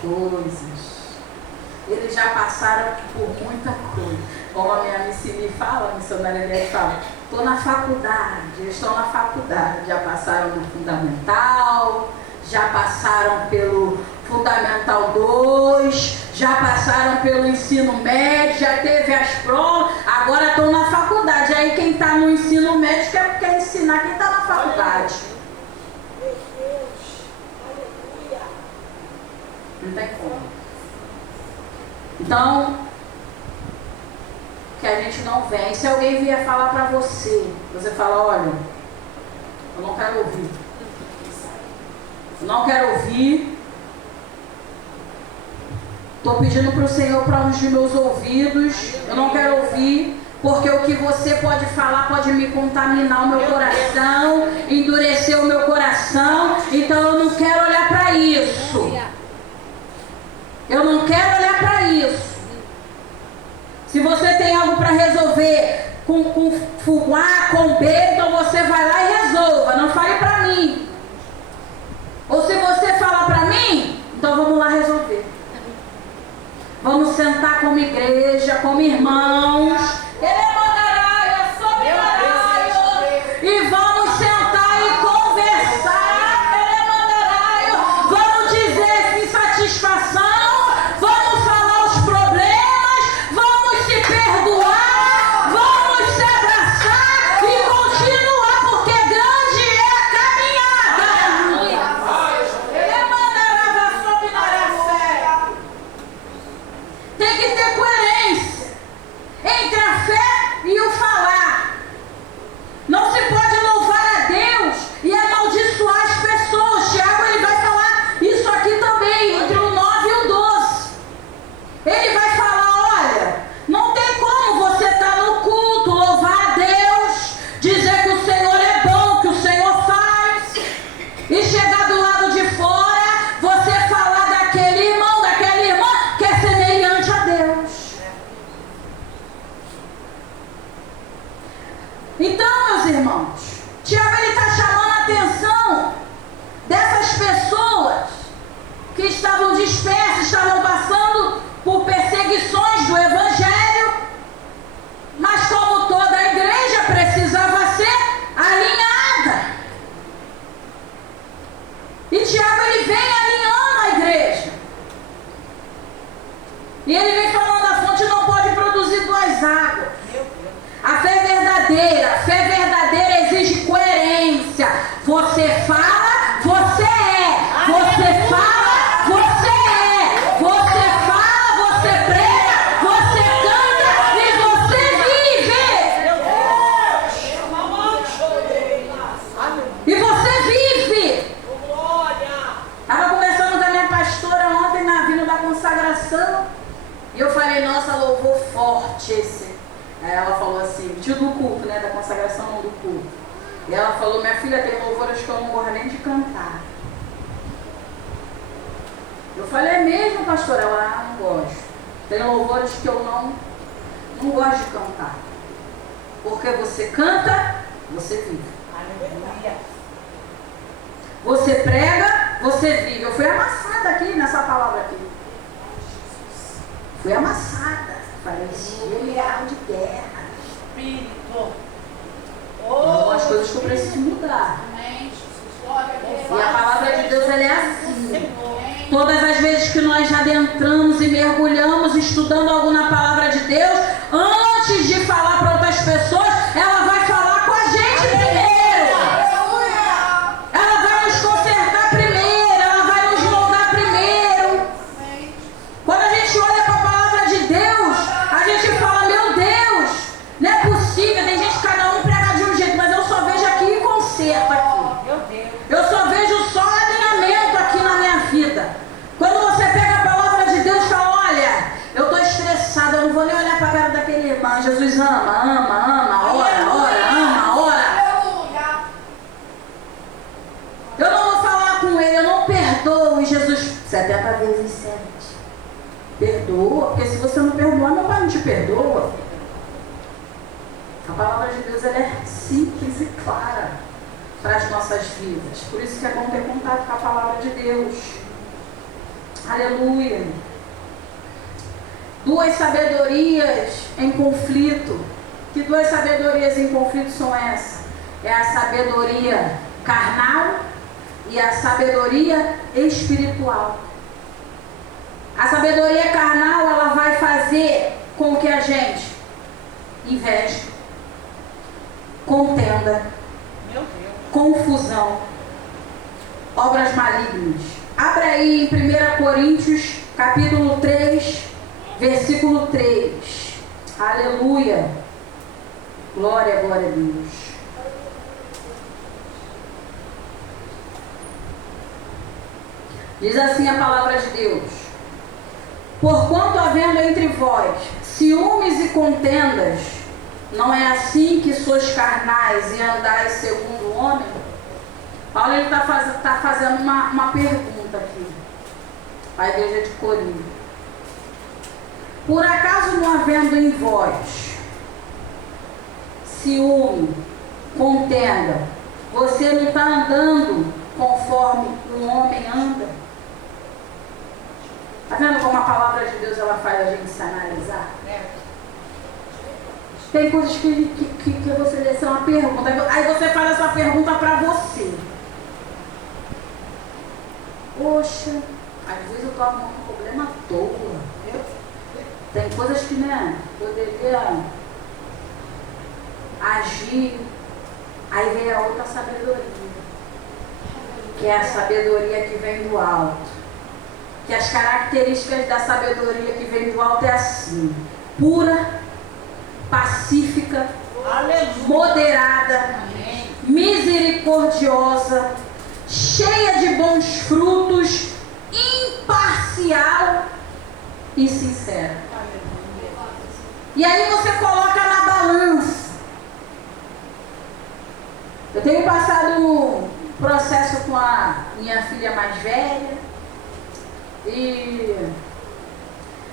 coisas. Eles já passaram por muita coisa. Como a minha missionária fala, a missionária fala, estou na faculdade, eles estão na faculdade, já passaram no fundamental, já passaram pelo Fundamental 2, já passaram pelo ensino médio, já teve as provas, agora estão na faculdade. Aí quem está no ensino médio quer ensinar quem está na faculdade. Não tem como. Então, que a gente não vem. Se alguém vier falar para você, você fala, olha, eu não quero ouvir. Eu não quero ouvir. Estou pedindo para o Senhor para ungir meus ouvidos. Eu não quero ouvir, porque o que você pode falar pode me contaminar o meu coração, endurecer o meu coração. Então eu não quero olhar para isso. Eu não quero olhar para isso. Se você tem algo para resolver com A, com B, então você vai lá e resolva. Não fale para mim. Ou se você falar para mim, então vamos lá resolver. Vamos sentar como igreja, como irmãos. E vamos sentar e conversar. Vamos dizer insatisfação. Vamos falar os problemas. Vamos se perdoar. Vamos se abraçar e continuar, porque grande é a caminhada. Tem que ter coerência entre a fé e o falar. Não se pode louvar a Deus e amaldiçoar as pessoas. Tiago ele vai falar isso aqui também, entre o 9 e o 12. Ele vai falar, olha, não tem como você estar no culto, louvar a Deus, dizer que o Senhor é bom, que o Senhor faz, e chegar do lado de fora, você falar daquele irmão, daquela irmã, que é semelhante a Deus. Então, meus irmãos, Tiago ele está chamando a atenção dessas pessoas que estavam dispersas, estavam passando por perseguições do Evangelho, mas como toda a igreja precisava ser alinhada. E Tiago ele vem alinhando a igreja. E ele vem falando, a fonte não pode produzir duas águas. A fé verdadeira Você fala, você é. Você fala, você é. Você fala, você prega, você canta e você vive. E você vive. Estava conversando com a minha pastora ontem na vinda da consagração. E eu falei, nossa, louvor forte esse. Aí ela falou assim, tio do culto, né? Da consagração, não do culto. E ela falou, minha filha, tem louvores que eu não gosto nem de cantar. Eu falei, é mesmo, pastora? Ela, não gosto. Tem louvores que eu não gosto de cantar. Porque você canta, você vive. Aleluia. Você prega, você vive. Eu fui amassada aqui nessa palavra aqui. Fui amassada. Falei, ele é algo de guerra. Espírito. As coisas que eu preciso mudar. E a palavra de Deus, ela é assim. Todas as vezes que nós adentramos e mergulhamos estudando algo na palavra de Deus, antes de falar para outras pessoas, ela vai falar com a gente primeiro. Ela vai nos consertar primeiro, ela vai nos moldar primeiro. Quando a gente olha para a palavra de Deus, a gente fala, meu Deus, não é possível. Tem gente que cada um prega de um jeito, mas eu só vejo aqui e conserto aqui. Eu só vejo só alinhamento aqui na minha vida. Quando você pega a palavra de Deus e fala, olha, eu estou estressada, eu não vou nem olhar para a cara daquele irmão. Jesus ama, ora. Eu não vou falar com ele, eu não perdoo. E Jesus, 70 vezes 7. Perdoa, porque se você não perdoar, meu pai não te perdoa. A palavra de Deus, ela é simples e clara para as nossas vidas. Por isso que é bom ter contato com a palavra de Deus. Aleluia. Duas sabedorias em conflito. Que duas sabedorias em conflito são essas? É a sabedoria carnal e a sabedoria espiritual. A sabedoria carnal, ela vai fazer com que a gente inveje, contenda, confusão, obras malignas. Abra aí em 1 Coríntios, capítulo 3, versículo 3. Aleluia. Glória a Deus. Diz assim a palavra de Deus: porquanto havendo entre vós ciúmes e contendas, não é assim que sois carnais e andais segundo o homem? Paulo está fazendo uma pergunta aqui à igreja de Corinto. Por acaso não havendo em vós ciúme, contenda, você não está andando conforme um homem anda? Está vendo como a palavra de Deus, ela faz a gente se analisar? Tem coisas que você deve ser uma pergunta. Aí você faz essa pergunta para você. Poxa, às vezes eu estou arrumando um problema à toa. Tem coisas que, né, eu deveria agir. Aí vem a outra sabedoria, que é a sabedoria que vem do alto. Que as características da sabedoria que vem do alto é assim: pura, pacífica, moderada, misericordiosa, cheia de bons frutos, imparcial e sincera. E aí você coloca na balança. Eu tenho passado um processo com a minha filha mais velha e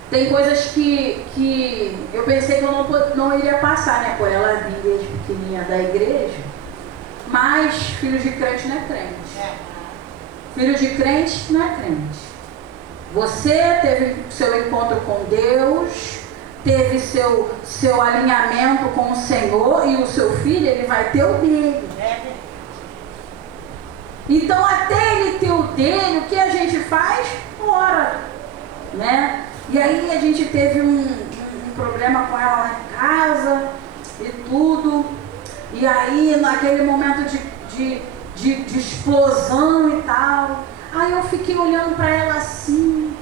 tem coisas que eu pensei que eu não iria passar, né? Por ela vir desde pequenininha da igreja. Mas filho de crente não é crente. Filho de crente não é crente. Você teve seu encontro com Deus, teve seu alinhamento com o Senhor, e o seu filho, ele vai ter o dele. Então, até ele ter o dele, o que a gente faz? Ora, né? E aí a gente teve um problema com ela lá em casa e tudo. E aí, naquele momento de explosão e tal. Aí eu fiquei olhando para ela assim,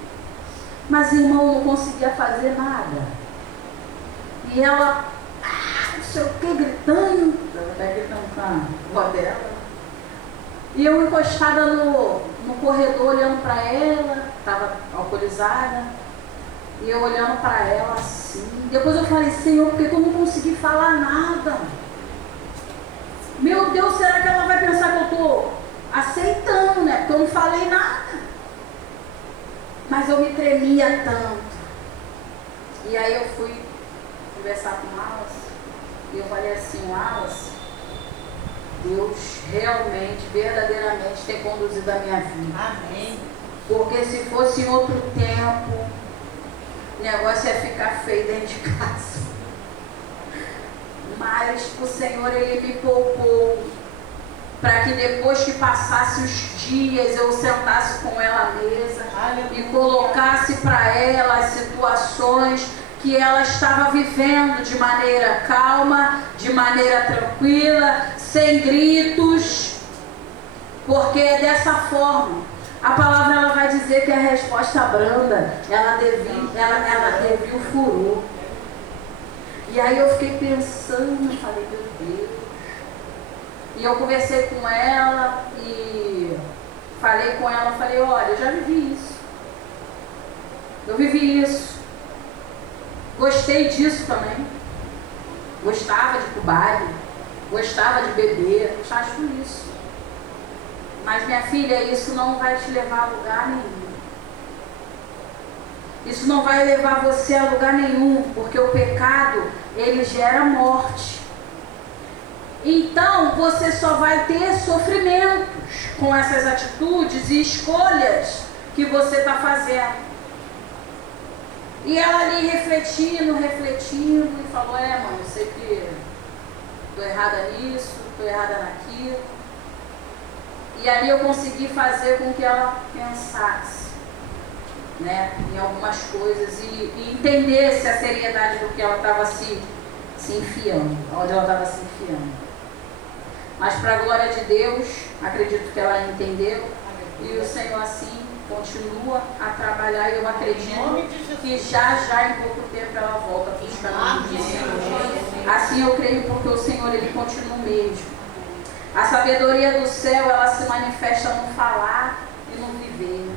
mas irmão, não conseguia fazer nada. E ela, não sei o que, gritando, ela tá gritando com a avó dela. E eu encostada no corredor olhando para ela, estava alcoolizada, e eu olhando para ela assim. Depois eu falei, Senhor, por que eu não consegui falar nada? Meu Deus, será que ela vai pensar que eu estou aceitando, né? Porque eu não falei nada. Mas eu me tremia tanto. E aí eu fui conversar com o Wallace, e eu falei assim, Wallace, Deus realmente, verdadeiramente tem conduzido a minha vida. Amém. Porque se fosse em outro tempo, o negócio ia ficar feio dentro de casa. Mas o Senhor, Ele me poupou para que depois que passasse os dias, eu sentasse com ela à mesa e colocasse para ela as situações que ela estava vivendo de maneira calma, de maneira tranquila, sem gritos, porque é dessa forma. A palavra ela vai dizer que a resposta branda, ela devia o furor. E aí eu fiquei pensando, falei, meu Deus. E eu conversei com ela e falei com ela, falei, olha, eu já vivi isso. Eu vivi isso. Gostei disso também. Gostava de ir pro baile, gostava de beber, gostava de tudo isso. Mas minha filha, isso não vai te levar a lugar nenhum. Isso não vai levar você a lugar nenhum, porque o pecado, ele gera morte. Então, você só vai ter sofrimentos com essas atitudes e escolhas que você está fazendo. E ela ali refletindo, e falou, mãe, eu sei que estou errada nisso, estou errada naquilo. E ali eu consegui fazer com que ela pensasse, né, em algumas coisas e entendesse a seriedade do que ela estava se enfiando, onde ela estava se enfiando. Mas para a glória de Deus, acredito que ela entendeu, e o Senhor assim continua a trabalhar, e eu acredito que já em pouco tempo ela volta para os caminhos do Senhor. Assim eu creio, porque o Senhor, Ele continua o mesmo. A sabedoria do céu, ela se manifesta no falar e no viver.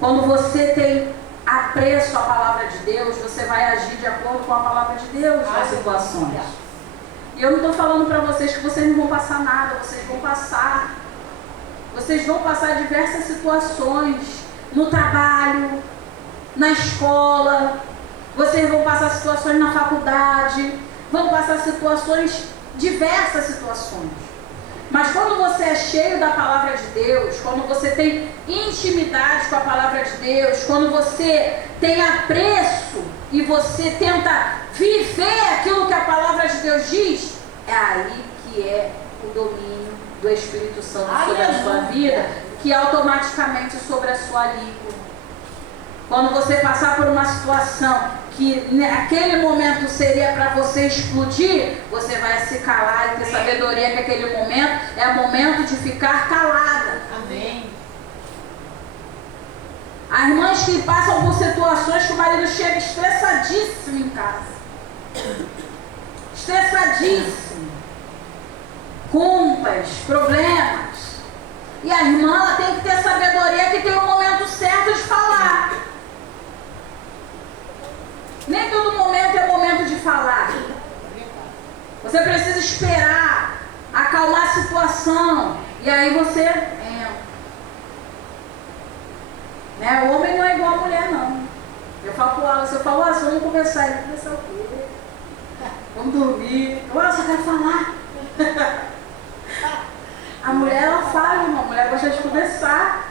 Quando você tem apreço à palavra de Deus, você vai agir de acordo com a palavra de Deus nas situações. E eu não estou falando para vocês que vocês não vão passar nada, vocês vão passar. Vocês vão passar diversas situações no trabalho, na escola, vocês vão passar situações na faculdade, vão passar diversas situações. Mas quando você é cheio da palavra de Deus, quando você tem intimidade com a palavra de Deus, quando você tem apreço e você tenta viver aquilo que a palavra de Deus diz, é aí que é o domínio do Espírito Santo sobre a sua vida, que automaticamente sobre a sua língua. Quando você passar por uma situação que naquele momento seria para você explodir, você vai se calar e ter sabedoria que aquele momento é o momento de ficar calada. Amém. As irmãs que passam por situações que o marido chega estressadíssimo em casa. Estressadíssimo. Culpas, problemas. E a irmã ela tem que ter sabedoria que tem o momento certo de falar. Nem todo momento é momento de falar. Você precisa esperar, acalmar a situação, e aí você entra. Né? O homem não é igual a mulher, não. Eu falo com ela, você fala, se vamos conversar, ele conversar o quê? Vamos dormir. Eu só quero falar. A mulher ela fala, irmão, a mulher gosta de conversar.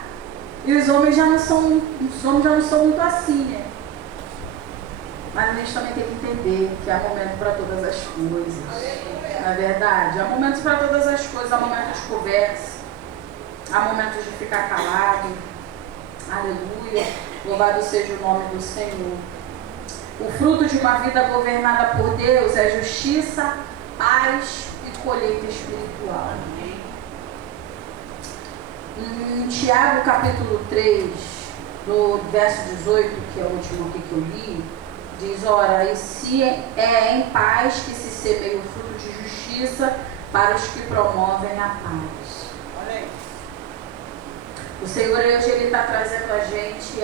E os homens já não são muito assim, né? Mas a gente também tem que entender que há momento para todas as coisas. Na verdade, há momentos para todas as coisas, há momentos de conversa, há momentos de ficar calado. Aleluia, louvado seja o nome do Senhor. O fruto de uma vida governada por Deus é justiça, paz e colheita espiritual. Em Tiago capítulo 3, no verso 18, que é o último aqui que eu li, diz: ora, e se é em paz que se semeia o fruto de justiça para os que promovem a paz. Olha aí. O Senhor hoje Ele está trazendo a gente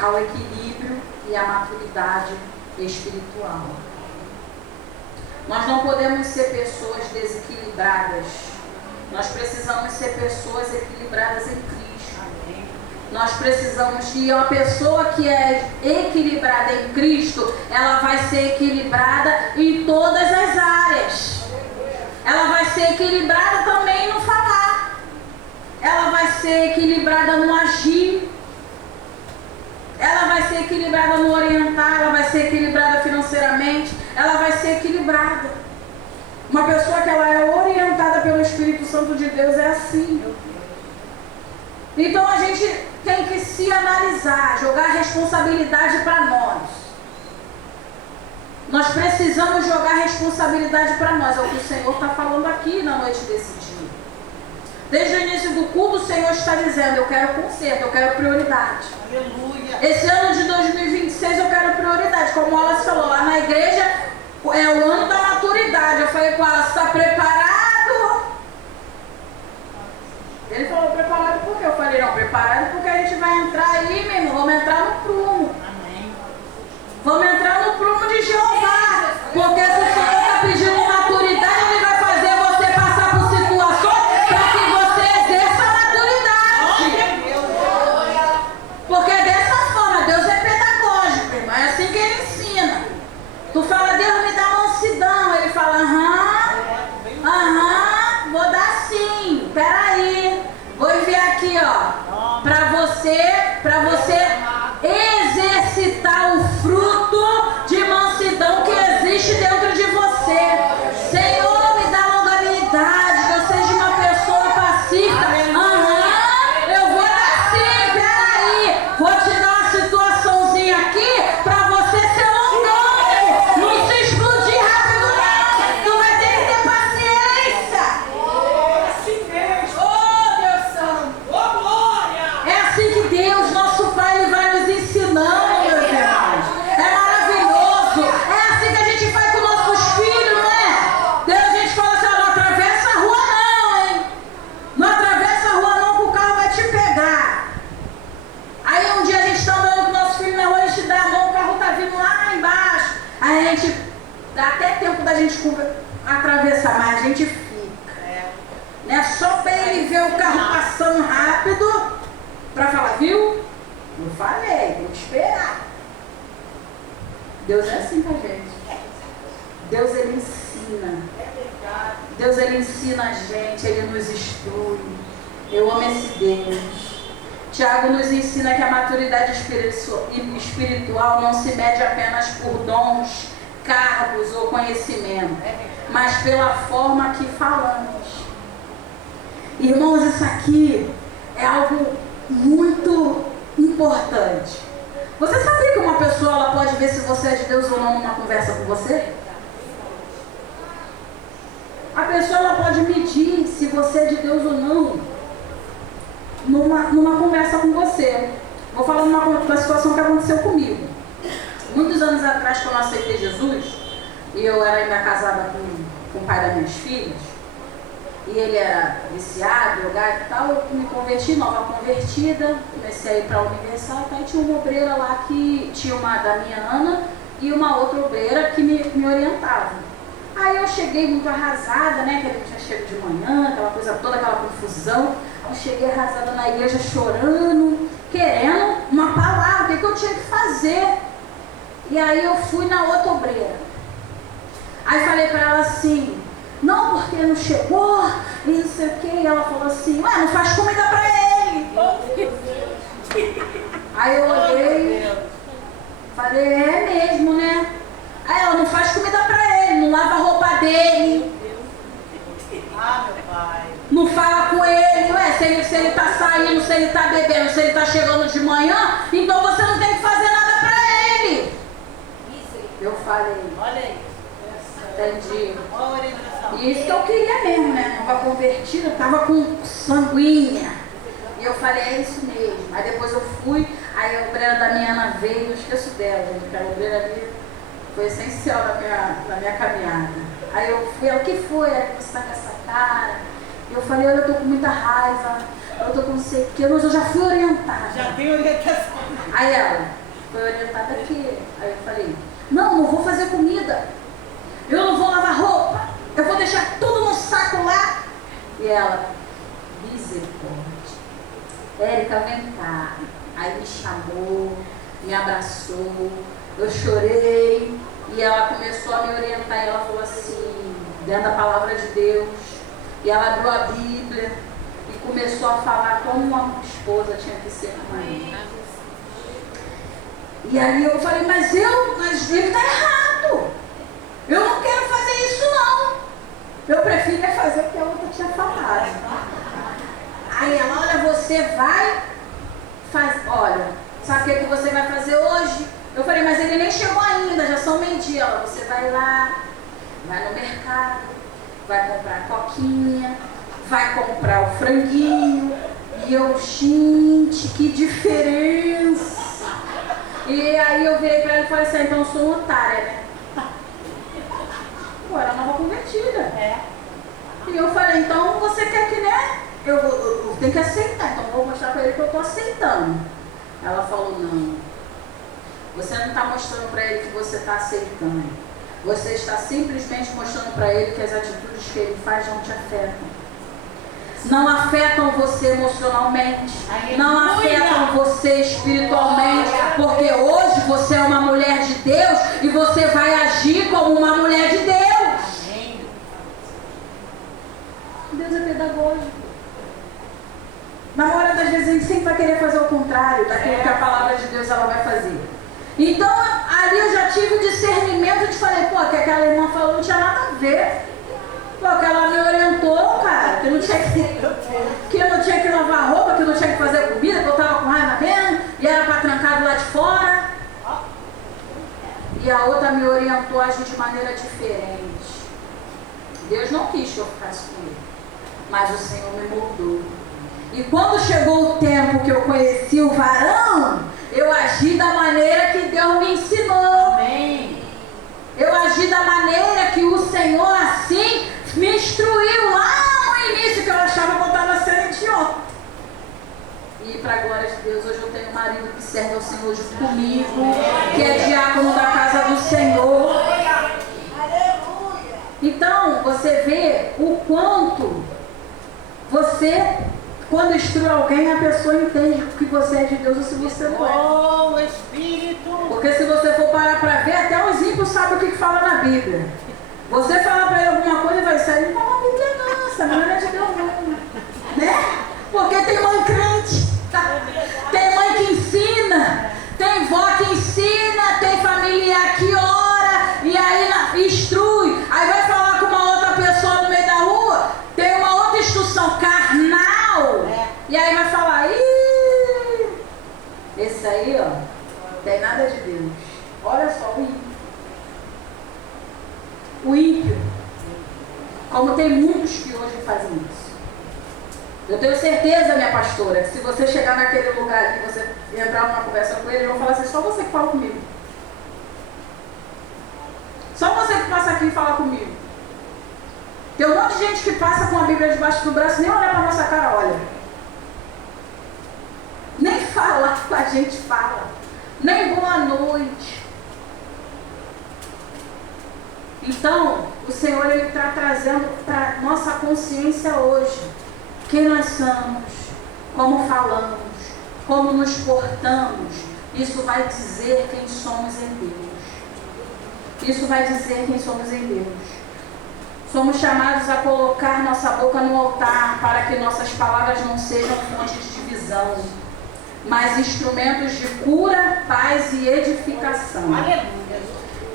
ao equilíbrio e à maturidade espiritual. Nós não podemos ser pessoas desequilibradas. Nós precisamos ser pessoas equilibradas em Cristo. Amém. Nós precisamos, e uma pessoa que é equilibrada em Cristo, ela vai ser equilibrada em todas as áreas. Ela vai ser equilibrada também no falar. Ela vai ser equilibrada no agir. Ela vai ser equilibrada no orientar. Ela vai ser equilibrada financeiramente. Ela vai ser equilibrada. Uma pessoa que ela é orientada pelo Espírito Santo de Deus é assim. Então a gente tem que se analisar, jogar a responsabilidade para nós. Nós precisamos jogar a responsabilidade para nós. É o que o Senhor está falando aqui na noite desse dia. Desde o início do culto, o Senhor está dizendo: eu quero conserto, eu quero prioridade. Aleluia. Esse ano de 2026 eu quero prioridade. Como ela falou lá na igreja, é o ano da maturidade. Eu falei com ela: você está preparado? Ele falou: preparado por quê? Eu falei: não, preparado porque a gente vai entrar aí, meu irmão, vamos entrar no prumo. Amém. Vamos entrar no prumo de Jeová. Porque se o Senhor está pedindo maturidade, Ele vai fazer você passar por situações para que você exerça a maturidade. Porque dessa forma, Deus é pedagógico, irmão. É assim que Ele ensina. Tu fala: Deus, me dá mansidão. Ele fala: vou dar sim. Peraí. Vou enviar aqui, ó, para você exercitar o fruto de mansidão que existe dentro de você. Senhor, me dá longanimidade, que eu seja uma pessoa pacífica. Eu vou dar sim. Peraí. Vou te dar uma situaçãozinha aqui para você ser longânimo. Não se explodir rápido, não. Tu vai ter que ter paciência. Assim mesmo. Oh, Deus Santo. Ô, glória. É assim que Deus, nosso Pai, Ele vai nos ensinando, meus irmãos. É maravilhoso. É assim que a gente faz com nossos filhos, não é? Deus, a gente fala assim: ó, não atravessa a rua não, hein? Não atravessa a rua não, que o carro vai te pegar. Aí um dia a gente está andando com o nosso filho na rua, a gente dá a mão, o carro está vindo lá embaixo. Aí a gente, dá até tempo da gente atravessar, mas a gente fica. Não é só para ele ver o carro passando rápido, para falar: viu? Eu falei, tem que esperar. Deus é assim com a gente. Deus, Ele ensina. Deus, Ele ensina a gente, Ele nos instrui. Eu amo esse Deus. Tiago nos ensina que a maturidade espiritual não se mede apenas por dons, cargos ou conhecimento, mas pela forma que falamos. Irmãos, isso aqui é algo muito importante. Você sabia que uma pessoa ela pode ver se você é de Deus ou não numa conversa com você? A pessoa ela pode medir se você é de Deus ou não numa conversa com você. Vou falar uma situação que aconteceu comigo. Muitos anos atrás, quando eu aceitei Jesus, e eu era ainda casada com o pai das minhas filhas, e ele era viciado, drogado e tal, eu me converti, nova convertida, comecei a ir para a Universal, tá? E tinha uma obreira lá que tinha uma da minha Ana e uma outra obreira que me orientava. Aí eu cheguei muito arrasada, né, que a gente tinha chego de manhã, aquela coisa toda, aquela confusão. Eu cheguei arrasada na igreja, chorando, querendo uma palavra, o que eu tinha que fazer. E aí eu fui na outra obreira. Aí falei para ela assim: não, porque não chegou, e não sei o que. E ela falou assim: ué, não faz comida para ele. Aí eu olhei, falei: é mesmo, né? Aí ela: não faz comida para ele, não lava a roupa dele. Meu pai. Não fala com ele, ué, se ele tá saindo, se ele tá bebendo, se ele tá chegando de manhã, então você não tem que fazer nada para ele. Eu falei: Olha aí. entendi. Olha a orientação. E isso que eu queria mesmo, né? Nova convertida, eu tava com sanguínea. E eu falei, é isso mesmo. Aí depois eu fui, aí a obreira da minha Ana veio, eu esqueço dela, gente, porque a obreira ali foi essencial na minha caminhada. Aí eu fui, ela, o que foi? Aí você tá com essa cara? E eu falei, olha, eu tô com muita raiva, eu tô com não sei o que, mas eu já fui orientada. Já tem orientação. Aí ela, foi orientada aqui. Aí eu falei, não vou fazer comida, eu não vou lavar roupa, eu vou deixar tudo no saco lá. E ela, misericórdia, Érica, vem cá. Aí me chamou, me abraçou, eu chorei, e ela começou a me orientar, e ela falou assim, dentro da palavra de Deus, e ela abriu a Bíblia, e começou a falar como uma esposa tinha que ser mãe. E aí eu falei, mas ele está errado, eu não quero fazer isso não, eu prefiro fazer o que a outra tinha falado. Aí ela, olha, você vai fazer, olha, sabe o que você vai fazer hoje? Eu falei, mas ele nem chegou ainda, já são meio-dia. Ela, você vai lá, vai no mercado, vai comprar a coquinha, vai comprar o franguinho. E eu, gente, que diferença. E aí eu virei pra ela e falei assim, então eu sou uma otária, né? Pô, era nova convertida. E eu falei, então você quer que, né? Eu tenho que aceitar, então eu vou mostrar pra ele que eu tô aceitando. Ela falou, não, você não está mostrando para ele que você está aceitando. Você está simplesmente mostrando para ele que as atitudes que ele faz não te afetam. Não afetam você emocionalmente, não afetam você espiritualmente, porque hoje você é uma mulher de Deus e você vai agir como uma mulher de Deus. Deus é pedagógico. Na maioria das vezes a gente sempre vai querer fazer o contrário daquilo que a palavra de Deus ela vai fazer. Então ali eu já tive o discernimento de falei, pô, que aquela irmã falou não tinha nada a ver. Pô, que ela me orientou, cara, que eu não tinha que lavar roupa, que eu não tinha que fazer comida, que eu tava com raiva mesmo, e era para trancar do lado de fora. E a outra me orientou a agir de maneira diferente. Deus não quis que eu ficasse com ele, mas o Senhor me moldou. E quando chegou o tempo que eu conheci o varão, eu agi da maneira que Deus me ensinou. Amém. Eu agi da maneira que o Senhor assim me instruiu lá no início, que eu achava que eu estava sendo idiota. E para a glória de Deus, hoje eu tenho um marido que serve ao Senhor junto comigo, que é diácono da casa do Senhor. Então, você vê o quanto você... Quando instrui alguém, a pessoa entende que você é de Deus ou se você não é. Oh, Espírito! Porque se você for parar para ver, até os ímpios sabem o que fala na Bíblia. Você fala para ele alguma coisa e vai sair, não fala a Bíblia não, essa não é de Deus não. Né? Porque tem mãe crente, tem mãe que ensina, tem vó que ensina, tem familiar que ora, e aí instrui, aí vai falar com uma outra pessoa no meio da rua, tem uma outra instrução carnal. E aí vai falar, esse aí, ó, tem nada de Deus. Olha só o ímpio. O ímpio, como tem muitos que hoje fazem isso. Eu tenho certeza, minha pastora, que se você chegar naquele lugar ali, você entrar numa conversa com ele, ele vai falar assim, só você que fala comigo. Só você que passa aqui e fala comigo. Tem um monte de gente que passa com a Bíblia debaixo do braço, nem olha pra nossa cara, olha. Nem falar com a gente fala. Nem boa noite. Então, o Senhor está trazendo para nossa consciência hoje quem nós somos, como falamos, como nos portamos. Isso vai dizer quem somos em Deus. Isso vai dizer quem somos em Deus. Somos chamados a colocar nossa boca no altar para que nossas palavras não sejam fontes de divisão, mas instrumentos de cura, paz e edificação. Aleluia.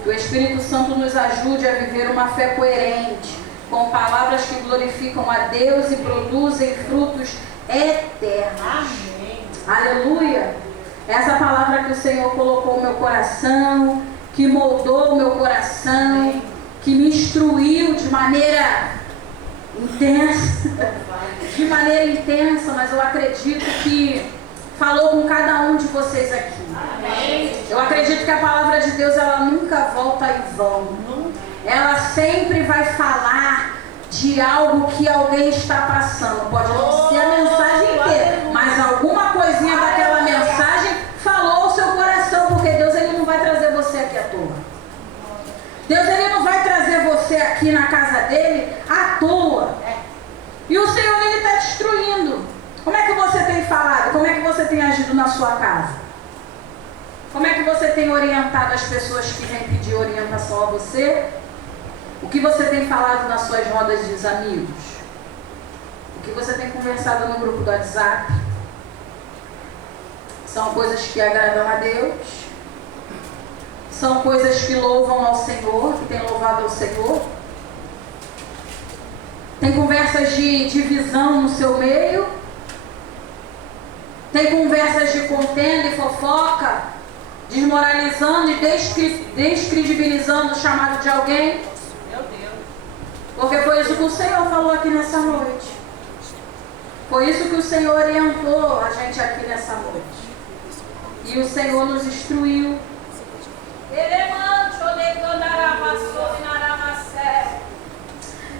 Que o Espírito Santo nos ajude a viver uma fé coerente, com palavras que glorificam a Deus e produzem frutos eternos. Amém. Aleluia! Essa palavra que o Senhor colocou no meu coração, que moldou o meu coração, que me instruiu de maneira intensa, mas eu acredito que falou com cada um de vocês aqui. Eu acredito que a palavra de Deus, ela nunca volta em vão. Ela sempre vai falar de algo que alguém está passando. Pode não ser a mensagem inteira, mas alguma coisinha daquela mensagem falou ao seu coração, porque Deus, ele não vai trazer você aqui à toa. Deus, ele não vai trazer você aqui na casa dele à toa. E o Senhor, ele está destruindo. Como é que você tem falado? Como é que você tem agido na sua casa? Como é que você tem orientado as pessoas que vêm pedir orientação a você? O que você tem falado nas suas rodas de amigos? O que você tem conversado no grupo do WhatsApp? São coisas que agradam a Deus? São coisas que louvam ao Senhor, que tem louvado ao Senhor? Tem conversas de divisão no seu meio? Tem conversas de contenda e fofoca, desmoralizando e descredibilizando o chamado de alguém? Meu Deus. Porque foi isso que o Senhor falou aqui nessa noite. Foi isso que o Senhor orientou a gente aqui nessa noite. E o Senhor nos instruiu.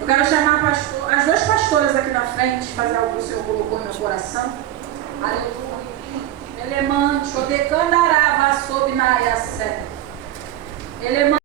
Eu quero chamar as duas pastoras aqui na frente, fazer algo que o Senhor colocou no meu coração. Aleluia. Elemante, odecandarava sob na